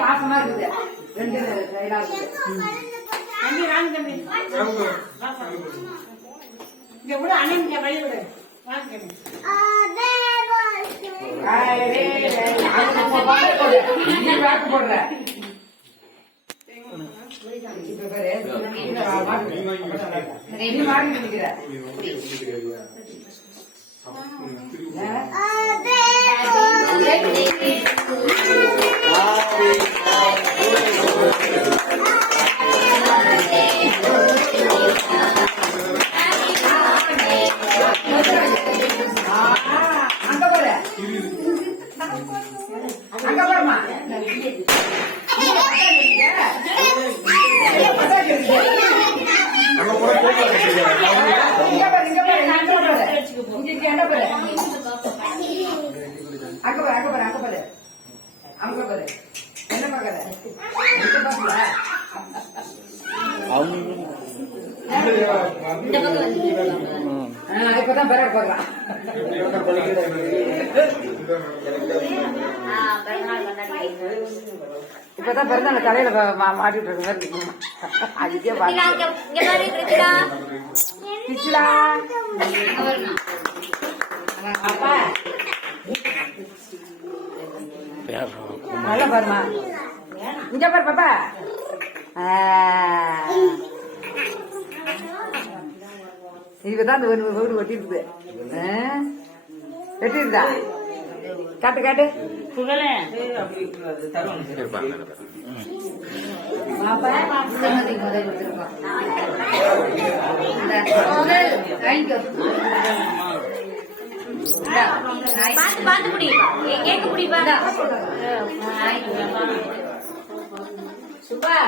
பாசமா இருக்குது ரெண்டு இங்க கூட அண்ணன் வழி விடு போடுற இப்பதான் பெற போடுறான் இப்பதான் பிறந்த தலையில மாட்டிட்டு இருக்கு அதுக்கே நல்லா பாருமா இங்க பாரு பாப்பா இதுக்குதான் அந்த வீடு ஒட்டிருக்குது வெட்டிருந்தா காட்டு காட்டு சுப்பா